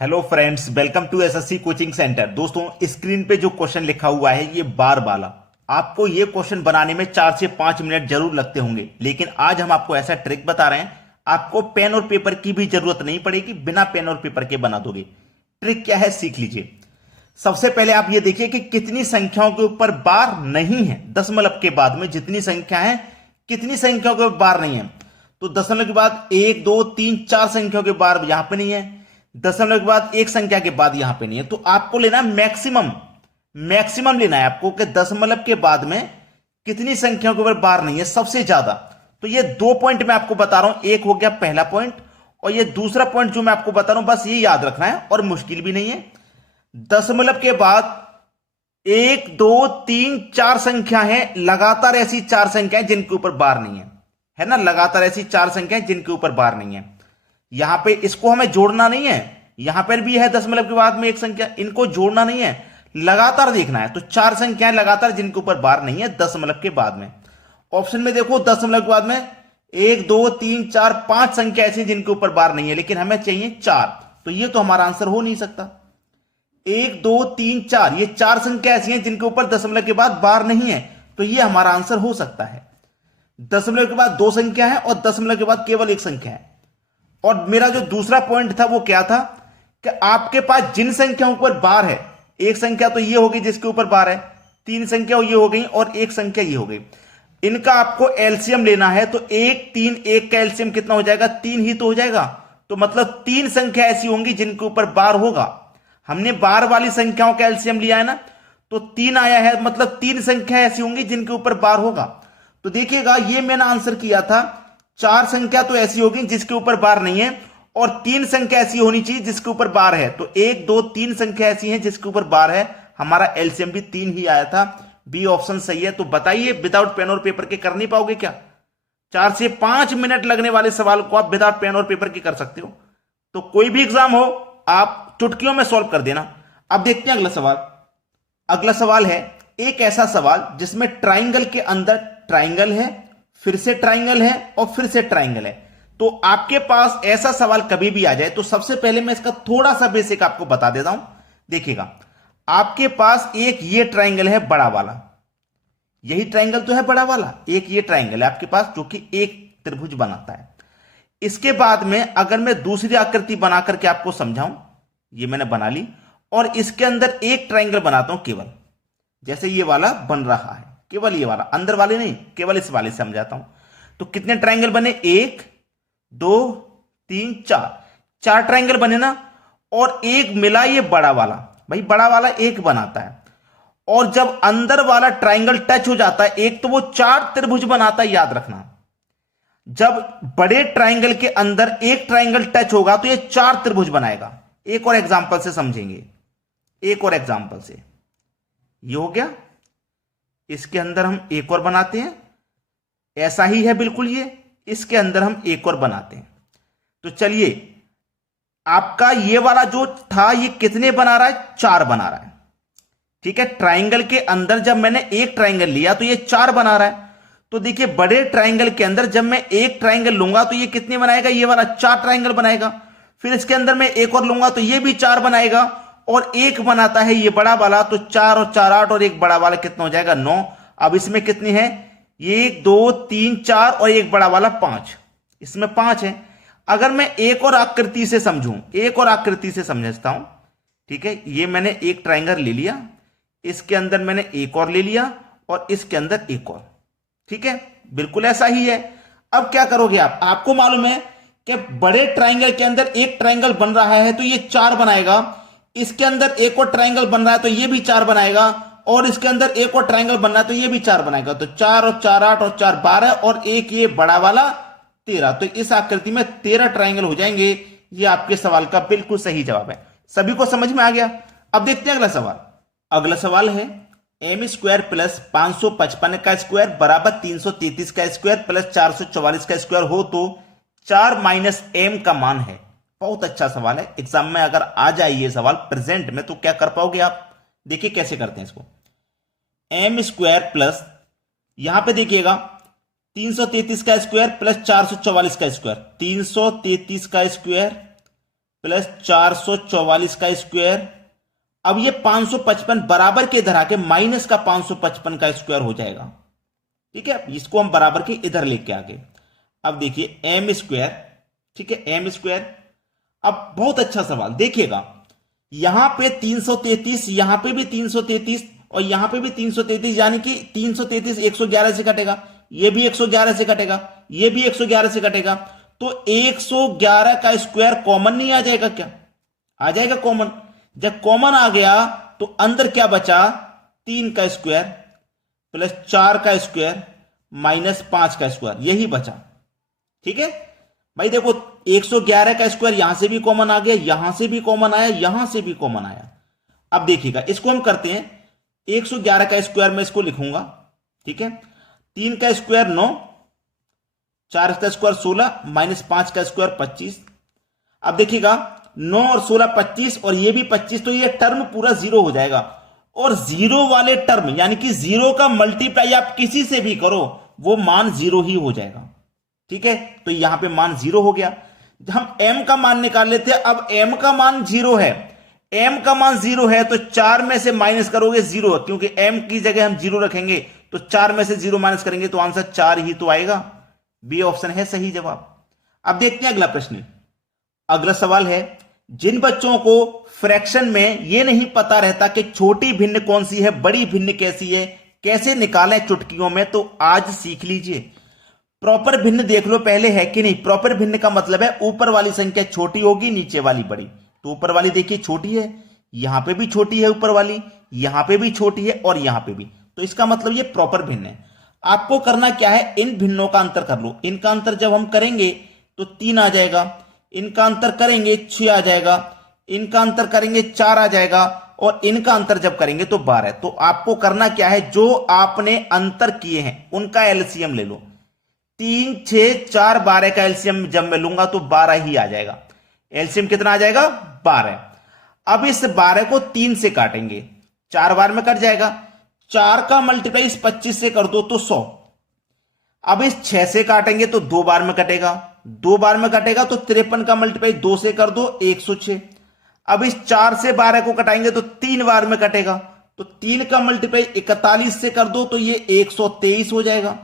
Hello friends, welcome to SSC coaching centre. दोस्तों, screen पे जो क्वेश्चन लिखा हुआ है ये बार वाला, आपको ये क्वेश्चन बनाने में 4 से 5 मिनट जरूर लगते होंगे, लेकिन आज हम आपको ऐसा ट्रिक बता रहे हैं, आपको पेन और पेपर की भी जरूरत नहीं पड़ेगी, बिना पेन और पेपर के बना दोगे। ट्रिक क्या है, सीख लीजिए। सबसे पहले आप ये देखिए कि कितनी संख्याओं के ऊपर बार नहीं है। दशमलव के बाद में जितनी संख्या है, कितनी संख्याओं के ऊपर बार नहीं है। तो दशमलव के बाद 1 2 3 4 संख्याओं के बार यहां पे नहीं है, दशमलव के बाद एक संख्या के बाद यहां पे नहीं है। तो आपको लेना मैक्सिमम, मैक्सिमम लेना है आपको कि दशमलव के बाद में कितनी संख्याओं के ऊपर बार नहीं है, सबसे ज्यादा। तो ये 2 पॉइंट मैं आपको बता रहा हूं, एक हो गया पहला पॉइंट, और ये दूसरा पॉइंट जो मैं आपको बता रहा हूं, बस ये याद रखना है और मुश्किल भी नहीं है। दशमलव के बाद 1 2 3 4 संख्या है, लगातार ऐसी 4 संख्याएं जिनके ऊपर बार नहीं है ना, लगातार ऐसी 4 संख्याएं जिनके ऊपर बार नहीं है। यहां पे इसको हमें जोड़ना नहीं है, यहां पर भी है दशमलव के बाद में एक संख्या, इनको जोड़ना नहीं है, लगातार देखना है। तो 4 संख्याएं लगातार जिनके ऊपर बार नहीं है दशमलव के बाद में। ऑप्शन में देखो, दशमलव के बाद में 1 2 3 4 5 संख्या ऐसी जिनके ऊपर बार नहीं है, लेकिन हमें चाहिए 4। तो ये तो हमारा आंसर हो नहीं सकता। 1 2 3 4, ये 4 संख्या ऐसी हैं जिनके ऊपर दशमलव के बाद बार नहीं है, तो ये हमारा आंसर हो सकता है। दशमलव के बाद 2 संख्या है और दशमलव के बाद केवल एक संख्या है। और मेरा जो दूसरा पॉइंट था वो क्या था कि आपके पास जिन संख्याओं पर बार है, एक संख्या तो ये होगी जिसके ऊपर बार है, 3 संख्या ये हो गई और एक संख्या ये हो गई, इनका आपको एलसीएम लेना है। तो 1 3 1 का एलसीएम कितना हो जाएगा, 3 ही तो हो जाएगा। तो मतलब 3 संख्या ऐसी होंगी जिनके ऊपर बार होगा। हमने बार वाली संख्याओं का एलसीएम लिया है ना, तो 3 आया है, मतलब 3 संख्या ऐसी होंगी जिनके ऊपर बार होगा। तो देखिएगा, ये मैंने आंसर किया था, 4 संख्या तो ऐसी होगी जिसके ऊपर बार नहीं है, और 3 संख्या ऐसी होनी चाहिए जिसके ऊपर बार है। तो 1 2 3 संख्या ऐसी हैं जिसके ऊपर बार है, हमारा एलसीएम भी 3 ही आया था। बी ऑप्शन सही है। तो बताइए, विदाउट पेन और पेपर के कर नहीं पाओगे क्या? 4 से 5 मिनट लगने वाले सवाल को आप विदाउट पेन और पेपर के कर सकते हो। तो कोई भी एग्जाम हो, आप चुटकियों में सॉल्व कर देना। अब देखते हैं अगला सवाल। अगला सवाल है एक ऐसा सवाल जिसमें ट्राइंगल के अंदर ट्राइंगल है, फिर से ट्राइंगल है और फिर से ट्राइंगल है। तो आपके पास ऐसा सवाल कभी भी आ जाए, तो सबसे पहले मैं इसका थोड़ा सा बेसिक आपको बता देता हूं। देखिएगा, आपके पास एक ये ट्राइंगल है बड़ा वाला, यही ट्राइंगल तो है बड़ा वाला, एक ये ट्राइंगल है आपके पास जो कि एक त्रिभुज बनाता है। इसके बाद में अगर मैं दूसरी आकृति बना करके आपको समझाऊं, ये मैंने बना ली, और इसके अंदर एक ट्राइंगल बनाता हूं केवल, जैसे ये वाला बन रहा है, केवल ये वाला, अंदर वाले नहीं, केवल इस वाले से समझाता हूं। तो कितने ट्राइंगल बने, 1 2 3 4, 4 ट्राइंगल बने ना, और एक मिला ये बड़ा वाला, भाई बड़ा वाला एक बनाता है। और जब अंदर वाला ट्राइंगल टच हो जाता है एक, तो वो 4 त्रिभुज बनाता है, याद रखना। जब बड़े ट्राइंगल के अंदर एक ट्राइंगल टच होगा तो ये 4 त्रिभुज बनाएगा। एक और एग्जांपल से समझेंगे, एक और एग्जांपल से। ये हो गया, इसके अंदर हम एक और बनाते हैं, ऐसा ही है बिल्कुल ये, इसके अंदर हम एक और बनाते हैं। तो चलिए, आपका ये वाला जो था ये कितने बना रहा है, 4 बना रहा है। ठीक है, ट्राइंगल के अंदर जब मैंने एक ट्राइंगल लिया तो ये 4 बना रहा है। तो देखिए, बड़े ट्राइंगल के अंदर जब मैं एक ट्राइंगल लूंगा तो ये कितने बनाएगा, ये वाला 4 ट्राइंगल बनाएगा। फिर इसके अंदर मैं एक और लूंगा तो ये भी 4 बनाएगा, और एक बनाता है ये बड़ा वाला, तो 4 और 4 8, और एक बड़ा वाला कितना हो जाएगा, 9। अब इसमें कितनी है, 1 2 3 4, और एक बड़ा वाला 5, इसमें 5 है। अगर मैं एक और आकृति से समझूं, एक और आकृति से समझता हूं, ठीक है, ये मैंने एक ट्राइंगल ले लिया, इसके अंदर मैंने एक और ले लिया, और इसके अंदर एक और, ठीक है, बिल्कुल ऐसा ही है। अब क्या करोगे आप, आपको मालूम है कि बड़े ट्राइंगल के अंदर एक ट्राइंगल बन रहा है तो ये 4 बनाएगा, इसके अंदर एक और ट्राइंगल बन रहा है तो ये भी 4 बनाएगा, और इसके अंदर एक और ट्राइंगल बन रहा है तो ये भी 4 बनाएगा। तो 4 और 4 8, और 4 12, और एक ये बड़ा वाला 13। तो इस आकृति में 13 ट्राइंगल हो जाएंगे। ये आपके सवाल का बिल्कुल सही जवाब है। सभी को समझ में आ गया? अब देखते हैं अगला सवाल। अगला सवाल है एम स्क्वायर प्लस 555 का स्क्वायर बराबर 333 का स्क्वायर प्लस 444 का स्क्वायर हो तो 4 माइनस एम का मान है। बहुत अच्छा सवाल है, एग्जाम में अगर आ जाए ये सवाल प्रेजेंट में तो क्या कर पाओगे आप। देखिए कैसे करते हैं इसको। एम स्क्वायर प्लस, यहां पे देखिएगा 333 का स्क्वायर प्लस 444 का स्क्वायर, 333 का स्क्वायर प्लस 444 का स्क्वायर। अब ये 555 बराबर के इधर आके माइनस का 555 का स्क्वायर हो जाएगा। ठीक है, इसको हम बराबर के इधर लेके आ गए। अब देखिए एम स्क्वायर, ठीक है, एम स्क्वायर। अब बहुत अच्छा सवाल देखिएगा, यहां पे 333, यहां पे भी 333 और यहां पे भी 333, यानी कि 333 111 से कटेगा, ये भी 111 से कटेगा, ये भी 111 से कटेगा, तो 111 का स्क्वायर कॉमन नहीं आ जाएगा क्या? आ जाएगा कॉमन। जब कॉमन आ गया तो अंदर क्या बचा? 3 का स्क्वायर प्लस 4 का स्क्वायर माइनस 5 का स्क्वायर, यही बचा। ठीक है भाई, देखो 111 का स्क्वायर यहां से भी कॉमन आ गया, यहां से भी कॉमन आया, यहां से भी कॉमन आया। अब देखिएगा, इसको हम करते हैं 111 का स्क्वायर में इसको लिखूंगा। ठीक है, 3 का स्क्वायर 9, 4 का स्क्वायर 16 माइनस 5 का स्क्वायर 25। अब देखिएगा 9 और 16 25 और ये भी 25, तो ये टर्म पूरा जीरो हो जाएगा। और जीरो वाले टर्म यानी कि जीरो का मल्टीप्लाई आप किसी से भी करो वो मान जीरो ही हो जाएगा। ठीक है, तो यहां पे मान जीरो हो गया। हम m का मान निकाल लेते हैं। अब m का मान जीरो है, m का मान जीरो है तो 4 में से माइनस करोगे जीरो, क्योंकि m की जगह हम जीरो रखेंगे तो 4 में से जीरो माइनस करेंगे तो आंसर 4 ही तो आएगा। बी ऑप्शन है सही जवाब। अब देखते हैं अगला प्रश्न। अगला सवाल है, जिन बच्चों को फ्रैक्शन में यह नहीं पता रहता कि छोटी भिन्न कौन सी है, बड़ी भिन्न कैसी है, कैसे निकालें चुटकियों में, तो आज सीख लीजिए। प्रॉपर भिन्न देख लो पहले है कि नहीं। प्रॉपर भिन्न का मतलब है ऊपर वाली संख्या छोटी होगी, नीचे वाली बड़ी। तो ऊपर वाली देखिए छोटी है, यहां पे भी छोटी है ऊपर वाली, यहां पे भी छोटी है और यहां पे भी, तो इसका मतलब ये प्रॉपर भिन्न है। आपको करना क्या है, इन भिन्नों का अंतर कर लो। इनका अंतर जब हम करेंगे तो 3 आ जाएगा, इनका अंतर करेंगे 6 आ जाएगा, इनका अंतर करेंगे 4 आ जाएगा और इनका अंतर जब करेंगे तो 12। तो आपको करना क्या है, जो आपने अंतर किए हैं उनका एलसीएम ले लो। 3 6 4 12 का एलसीएम जब मैं लूंगा तो 12 ही आ जाएगा। एलसीएम कितना आ जाएगा? 12। अब इस 12 को 3 से काटेंगे, 4 बार में कट जाएगा। 4 का मल्टीप्लाई इस 25 से कर दो तो 100। अब इस 6 से काटेंगे तो 2 बार में कटेगा, 2 बार में कटेगा तो 53 का मल्टीप्लाई 2 से कर दो 106। अब इस 4 से 12 को कटाएंगे तो 3 बार में कटेगा, तो 3 का मल्टीप्लाई 41 से कर दो तो ये 123 हो जाएगा।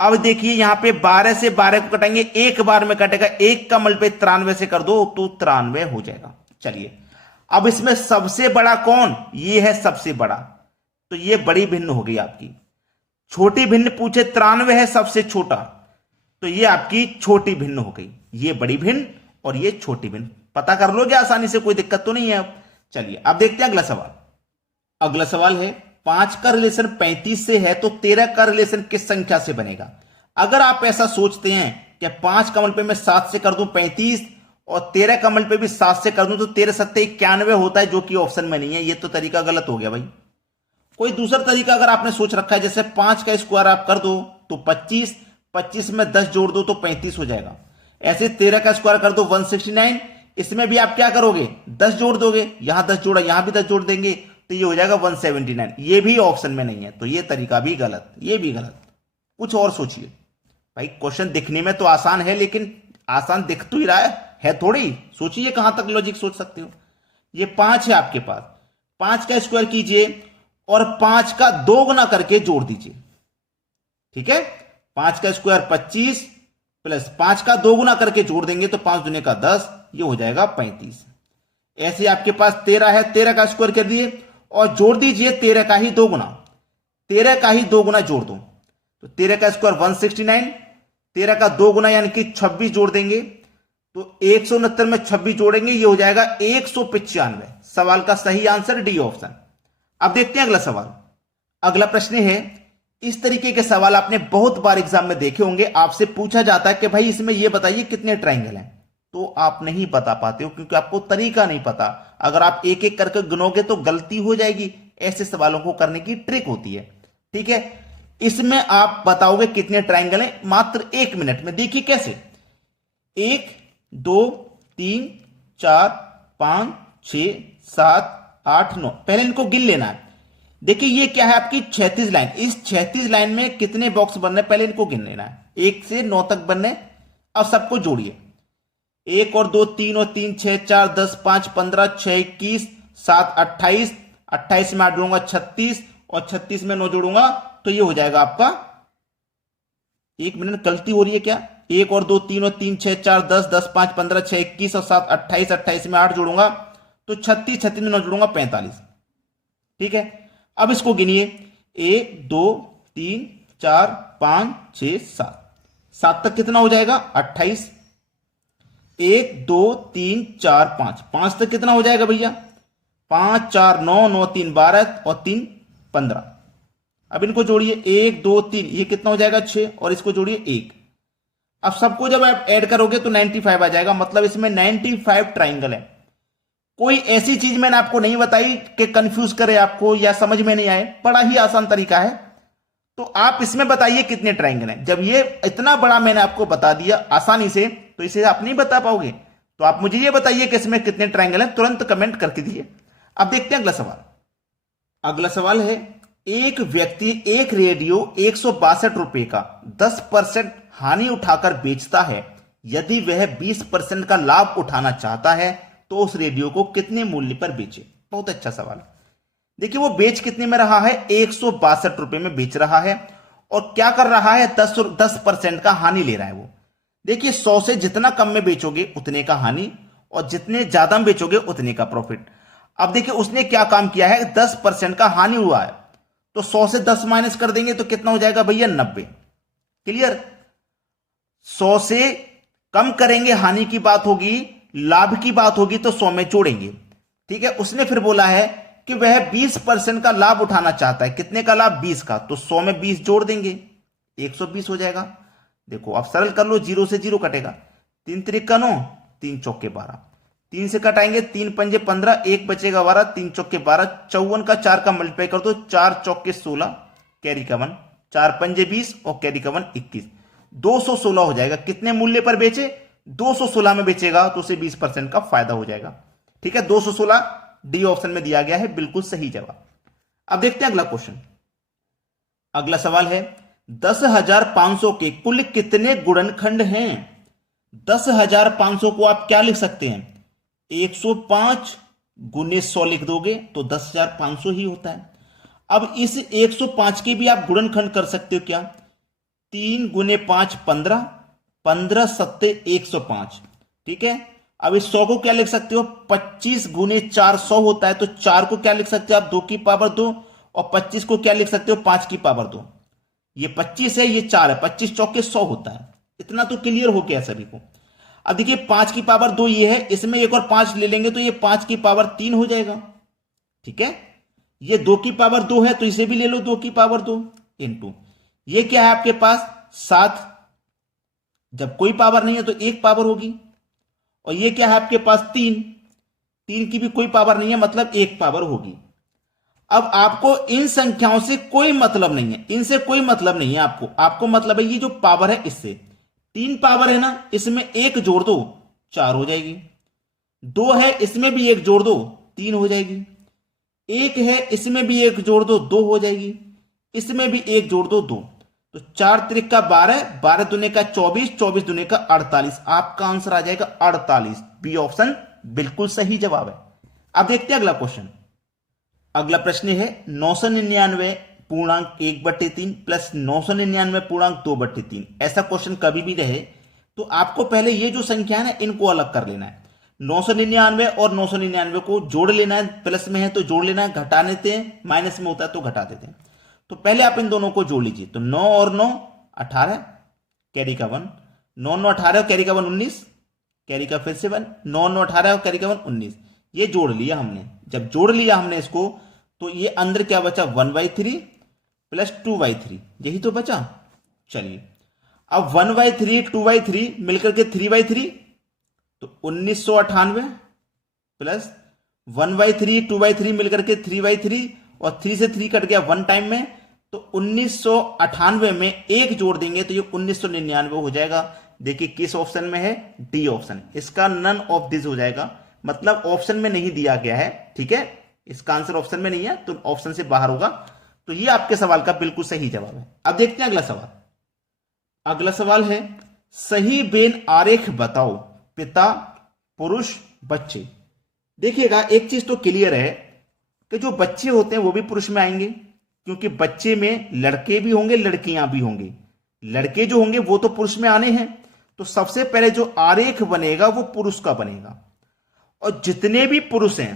अब देखिए यहां पे 12 से 12 को कटाएंगे, एक बार में कटेगा, 1 का मल्टीप्लाई 93 से कर दो तो 93 हो जाएगा। चलिए अब इसमें सबसे बड़ा कौन? ये है सबसे बड़ा, तो ये बड़ी भिन्न हो गई आपकी। छोटी भिन्न पूछे 93 है सबसे छोटा, तो ये आपकी छोटी भिन्न हो गई। ये बड़ी भिन्न और ये छोटी भिन्न, पता कर लोगे आसानी से, कोई दिक्कत तो नहीं है। अब चलिए अब देखते हैं अगला सवाल। अगला सवाल है, 5 का रिलेशन 35 से है तो 13 का रिलेशन किस संख्या से बनेगा? अगर आप ऐसा सोचते हैं कि 5 का मल्टीप्लाई मैं 7 से कर दूं 35 और 13 का मल्टीप्लाई भी 7 से कर दूं तो 13 7 91 होता है, जो कि ऑप्शन में नहीं है। ये तो तरीका गलत हो गया भाई। कोई दूसरा तरीका अगर आपने सोच रखा है, जैसे 5 का स्क्वायर आप कर दो तो 25, 25 में 10 जोड़ दो तो 35 हो जाएगा। ऐसे 13 का स्क्वायर कर दो 169, इसमें भी आप क्या करोगे, 10 जोड़ दोगे, यहां 10 जोड़ा यहां भी 10 जोड़ देंगे तो ये हो जाएगा 179। ये भी ऑप्शन में नहीं है, तो ये तरीका भी गलत, ये भी गलत। कुछ और सोचिए भाई। क्वेश्चन दिखने में तो आसान है, लेकिन आसान दिख तो ही रहा है थोड़ी। सोचिए कहां तक लॉजिक सोच सकते हो। ये 5 है आपके पास, 5 का स्क्वायर कीजिए और 5 का 2 गुना करके जोड़ दीजिए। ठीक है, 5 का स्क्वायर 25 प्लस 5 का 2 गुना करके जोड़ देंगे तो 5 दूने का 10, ये हो जाएगा 35। ऐसे आपके पास 13 है, 13 का स्क्वायर कर दिए और जोड़ दीजिए 13 का ही 2 गुना, 13 का ही 2 गुना जोड़ दो तो 13 का स्क्वायर 169, 13 का 2 गुना यानी कि 26 जोड़ देंगे तो 169 में 26 जोड़ेंगे, ये हो जाएगा 195। सवाल का सही आंसर डी ऑप्शन। अब देखते हैं अगला सवाल। अगला प्रश्न है, इस तरीके के सवाल आपने बहुत बार एग्जाम में देखे होंगे। आपसे पूछा जाता है कि भाई इसमें यह बताइए कितने ट्रायंगल हैं, तो आप नहीं बता पाते हो क्योंकि आपको तरीका नहीं पता। अगर आप एक एक करके गिनोगे तो गलती हो जाएगी। ऐसे सवालों को करने की ट्रिक होती है। ठीक है, इसमें आप बताओगे कितने ट्रायंगल हैं मात्र 1 मिनट में। देखिए कैसे, 1 2 3 4 5 6 7 8 9, पहले इनको गिन लेना है। देखिए ये क्या है आपकी 36 लाइन। इस 36 लाइन में कितने बॉक्स बनने, पहले इनको गिन लेना है, 1 से 9 तक बनने। अब सबको जोड़िए, एक और दो, तीन और तीन, 6 4 10 5 15, 6 21, 7 28, 28 में 8 जोड़ूंगा 36, और 36 में 9 जोड़ूंगा तो ये हो जाएगा आपका, एक मिनट गलती हो रही है क्या, एक और दो, तीन और तीन, 6 4 10, 10 5 15, 6 21 और 7 28, 28 में 8 जोड़ूंगा तो 36, 36 में 9 जोड़ूंगा 45। ठीक है, अब इसको गिनिए, 1 2 3 4 5 6 7, 7 तक कितना हो जाएगा 28, 1 2 3 4 5, 5 तक कितना हो जाएगा भैया 5 4 9 9 3 12 और 3 15। अब इनको जोड़िए, 1 2 3, ये कितना हो जाएगा 6, और इसको जोड़िए 1। अब सबको जब आप ऐड करोगे तो 95 आ जाएगा, मतलब इसमें 95 ट्राइंगल है। कोई ऐसी चीज मैंने आपको नहीं बताई कि कंफ्यूज करे आपको या समझ में नहीं आए, बड़ा ही आसान तरीका है। तो आप इसमें बताइए कितने ट्राइंगल हैं। जब ये इतना बड़ा मैंने आपको बता दिया आसानी से, तो इसे आप नहीं बता पाओगे। तो आप मुझे ये बताइए कि इसमें कितने ट्राइंगल हैं, तुरंत कमेंट करके दिए। अब देखते हैं अगला सवाल। अगला सवाल है, एक व्यक्ति एक रेडियो 162 रुपए का 10% हानि उठाकर बेचता है। यदि वह 20% का लाभ उठाना चाहता है तो उस रेडियो को कितने मूल्य पर बेचे। बहुत अच्छा सवाल। देखिए वो बेच कितने में रहा है, 162 रुपए में बेच रहा है, और क्या कर रहा है, 10% का हानि ले रहा है वो। देखिए 100 से जितना कम में बेचोगे उतने का हानि, और जितने ज्यादा में बेचोगे उतने का प्रॉफिट। अब देखिए उसने क्या काम किया है, 10% का हानि हुआ है, तो 100 से 10 माइनस कर देंगे तो कितना हो जाएगा भैया 90। क्लियर, 100 से कम करेंगे, हानि की बात होगी, लाभ की बात होगी तो 100 में जोड़ेंगे। ठीक है, उसने फिर बोला है कि वह 20% का लाभ उठाना चाहता है। कितने का लाभ, 20 का, तो 100 में 20 जोड़ देंगे, 120 हो जाएगा। देखो अब सरल कर लो, 0 से 0 कटेगा, 3 त्रिक का 9, 3 चौके 12, 3 से कटाएंगे, 3 पंजे 15, 1 बचेगा 12, 3 चौके 12, 54 का 4 का मल्टीप्लाई कर दो, 4 चौके 16, कैरी का 1, 4 पंजे 20 और कैरी का 1 21, 216 हो जाएगा। कितने मूल्य पर बेचे, 216 में बेचेगा तो उसे 20% का फायदा हो जाएगा। ठीक है, 216 डी ऑप्शन में दिया गया है, बिल्कुल सही जवाब। अब देखते हैं अगला क्वेश्चन। अगला सवाल है, 10,500 के कुल कितने गुणनखंड हैं। 10,500 को आप क्या लिख सकते हैं, 105 गुने 100 लिख दोगे तो 10,500 ही होता है। अब इस 105 के भी आप गुणनखंड कर सकते हो क्या, 3 गुने 5 15, 15 सत्ते 105। ठीक है, अब इस 100 को क्या लिख सकते हो, 25 गुने 4 100 होता है, तो 4 को क्या लिख सकते हो आप 2 की पावर 2, और 25 को क्या लिख सकते हो 5 की पावर 2। ये 25 है, ये 4 है, 25 चौके 100 होता है। इतना तो क्लियर हो गया सभी को। अब देखिए 5 की पावर 2 ये है, इसमें एक और 5 ले लेंगे तो ये 5 की पावर 3 हो जाएगा। ठीक है, ये 2 की पावर 2 है तो इसे भी ले लो 2 की पावर 2 इंटू, ये क्या है आपके पास 7, जब कोई पावर नहीं है तो एक पावर होगी, और ये क्या है आपके पास 3, 3 की भी कोई पावर नहीं है, मतलब एक पावर होगी। अब आपको इन संख्याओं से कोई मतलब नहीं है, इनसे कोई मतलब नहीं है आपको मतलब है ये जो पावर है इससे। 3 पावर है ना, इसमें एक जोड़ दो 4 हो जाएगी, 2 है इसमें भी एक जोड़ दो 3 हो जाएगी, 1 है इसमें भी एक जोड़ दो 2 हो जाएगी, इसमें भी एक जोड़ दो 2, तो 4 त्रिक का 12, 12 दुने का 24, 24 दुने का 48। आपका आंसर आ जाएगा 48, बी ऑप्शन बिल्कुल सही जवाब है। अब देखते हैं अगला क्वेश्चन। अगला प्रश्न है 999.1/3 प्लस 999.2/3। ऐसा क्वेश्चन कभी भी रहे तो आपको पहले ये जो संख्या है ना इनको अलग कर लेना है। 999 और 999 को जोड़ लेना है, प्लस में है तो जोड़ लेना है, घटा लेते हैं, माइनस में होता है तो घटा देते हैं। तो पहले आप इन दोनों को जोड़ लीजिए, तो 9 और 9 18, कैरी का 1, 9 9 18 और कैरी का 1 19, कैरी का फिर से 1, 9 9 18 और कैरी का 1 19। ये जोड़ लिया हमने, जब जोड़ लिया हमने इसको तो ये अंदर क्या बचा 1/3 प्लस 2/3, यही तो बचा। चलिए अब 1/3 2/3 मिलकर के 3/3, तो 1998 प्लस 1/3 2/3 मिलकर के 3/3, और 3 से 3 कट गया 1 टाइम में, तो 1998 में एक जोड़ देंगे तो ये 1999 हो जाएगा। देखिए किस ऑप्शन में है, डी ऑप्शन, इसका नन ऑफ दिस हो जाएगा, मतलब ऑप्शन में नहीं दिया गया है। ठीक है, इसका आंसर ऑप्शन में नहीं है तो ऑप्शन से बाहर होगा। तो ये आपके सवाल का बिल्कुल सही जवाब है। अब देखते हैं अगला सवाल। अगला सवाल है, सही बेन आरेख बताओ पिता, पुरुष, बच्चे। देखिएगा एक चीज तो क्लियर है कि जो बच्चे होते हैं वो भी पुरुष में आएंगे, क्योंकि बच्चे में लड़के भी होंगे लड़कियां भी होंगी। लड़के जो होंगे वो तो पुरुष में आने हैं, तो सबसे पहले जो आरेख बनेगा वो पुरुष का बनेगा। और जितने भी पुरुष हैं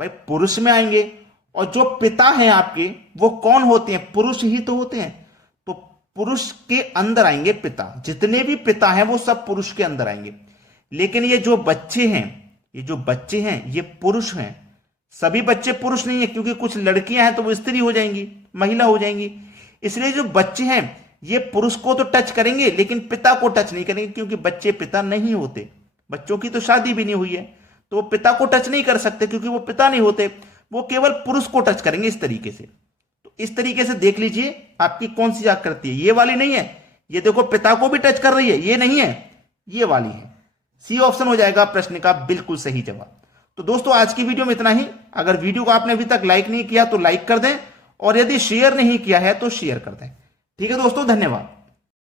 भाई पुरुष में आएंगे, और जो पिता हैं आपके वो कौन होते हैं? पुरुष ही तो होते हैं, तो पुरुष के अंदर आएंगे पिता। जितने भी पिता हैं वो सब पुरुष के अंदर आएंगे। लेकिन ये जो बच्चे हैं ये पुरुष हैं। सभी बच्चे पुरुष नहीं है, क्योंकि कुछ लड़कियां हैं तो वो स्त्री हो जाएंगी, महिला हो जाएंगी। इसलिए जो बच्चे हैं ये पुरुष को तो टच करेंगे लेकिन पिता को टच नहीं करेंगे, क्योंकि बच्चे पिता नहीं होते। बच्चों की तो शादी भी नहीं हुई है, तो वो पिता को टच नहीं कर सकते क्योंकि वो पिता नहीं होते। वो केवल पुरुष को टच करेंगे इस तरीके से। तो इस तरीके से देख लीजिए आपकी कौन सी आकृति है। ये वाली नहीं है, ये देखो पिता को भी टच कर रही है, ये नहीं है, ये वाली है। सी ऑप्शन हो जाएगा प्रश्न का बिल्कुल सही जवाब। तो दोस्तों आज की वीडियो में इतना ही। अगर वीडियो को आपने अभी तक लाइक नहीं किया तो लाइक कर दें, और यदि शेयर नहीं किया है तो शेयर कर दें। ठीक है दोस्तों, धन्यवाद।